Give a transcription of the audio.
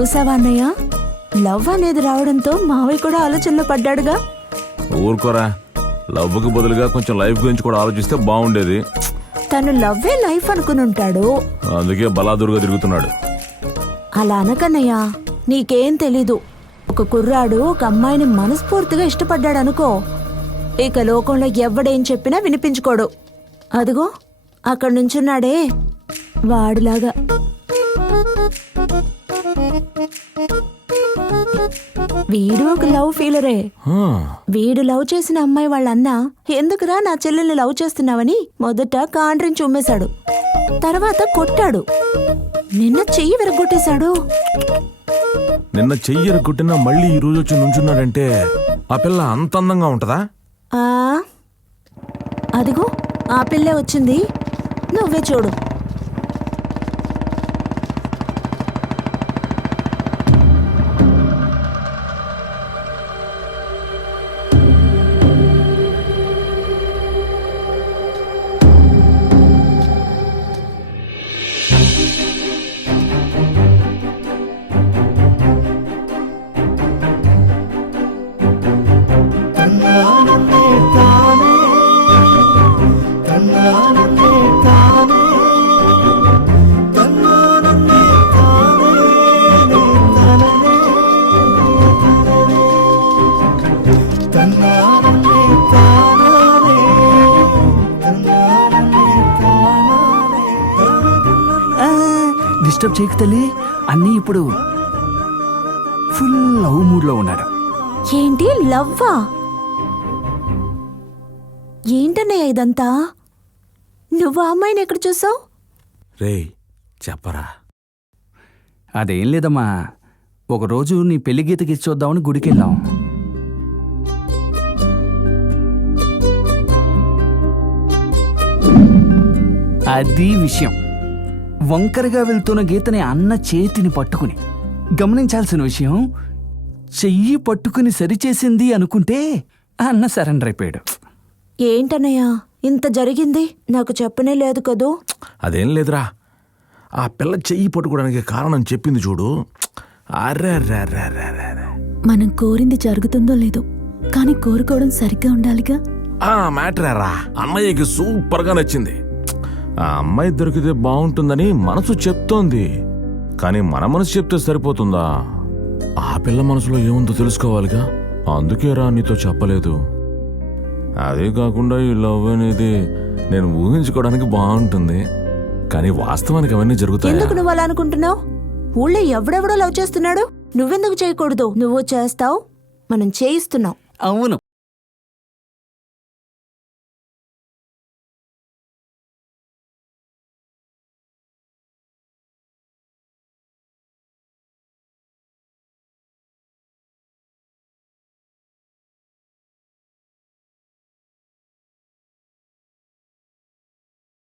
చూసావా అన్నయ్య, లవ్ అనేది రావడంతో మావయ్య కూడా ఆలోచనలో పడ్డాడుగా. ఊరుకోరా, లవ్కి బదులుగా కొంచెం లైఫ్ గురించి కూడా ఆలోచిస్తే బాగుండేది. తను లవ్వే లైఫ్ అనుకుని ఉంటాడు, అందుకే బలాదురుగా తిరుగుతున్నాడు. అలా అనకన్నయ్య, నీకేం తెలీదు. ఒక కుర్రాడు ఒక అమ్మాయిని మనస్ఫూర్తిగా ఇష్టపడ్డాడు అనుకో, ఇక లోకంలో ఎవడేం చెప్పినా వినిపించుకోడు. అదిగో అక్కడ నుంచున్నాడే వాడిలాగా. వీడు ఒక లవ్ ఫీలరే. వీడు లవ్ చేసిన అమ్మాయి వాళ్ళ అన్న ఎందుకురా నా చెల్లెల్ని లవ్ చేస్తున్నావని మొదట కాండ్రించి ఉమ్మేశాడు, తర్వాత కొట్టాడు, నిన్న చెయ్యి విరగొట్టేశాడు. నిన్న చెయ్యరగొట్టినా మళ్ళీ ఈ రోజు వచ్చి నుంచున్నాడంటే ఆ పిల్ల అంత అందంగా ఉంటదా? అదిగో ఆ పిల్లే వచ్చింది, నువ్వే చూడు. డిస్టర్బ్ చేయకు తల్లి, అన్నీ ఇప్పుడు ఫుల్ లవ్ మూడ్ లో ఉన్నాడు. ఏంటి లవ్వా? ఏంటన్నయ్య ఇదంతా? నువ్వు ఆ అమ్మాయిని ఎక్కడ చూసావు? రేయ్ చెప్పరా. అదేం లేదమ్మా, ఒకరోజు నీ పెళ్లి గీతకి ఇచ్చొద్దామని గుడికెళ్ళాం. అది విషయం. వంకరగా వెళ్తున్న గీతని అన్న చేతిని పట్టుకుని, గమనించాల్సిన విషయం, చెయ్యి పట్టుకుని సరిచేసింది అనుకుంటే అన్న సరెండర్ అయిపోయాడు. ఏంటన్నయ్య ఇంత జరిగింది, నాకు చెప్పనే లేదు కదూ. అదేం లేదురా, ఆ పిల్ల చెయ్యి పట్టుకోవడానికి కారణం చెప్పింది చూడు. అరే మనం కోరింది జరుగుతుందో లేదో, కానీ కోరుకోవడం సరిగ్గా ఉండాలిగా. ఆ మ్యాటరేరా అన్నయ్యకి సూపర్ గా నచ్చింది. ఆ అమ్మాయి దొరికితే బాగుంటుందని మనసు చెప్తోంది, కానీ మన మనసు చెప్తే సరిపోతుందా? ఆ పిల్ల మనసులో ఏముందో తెలుసుకోవాలిగా, అందుకేరా నీతో చెప్పలేదు. అదే కాకుండా ఈ లవ్ అనేది నేను ఊహించుకోవడానికి బాగుంటుంది, కానీ వాస్తవానికి అవన్నీ జరుగుతాయి. ఎందుకు నువ్వు అలా అనుకుంటున్నావు? ఊళ్ళో ఎవడెవడో లవ్ చేస్తున్నాడు, నువ్వెందుకు చేయకూడదు? నువ్వు చేస్తావు, మనం చేయిస్తున్నావు. అవును.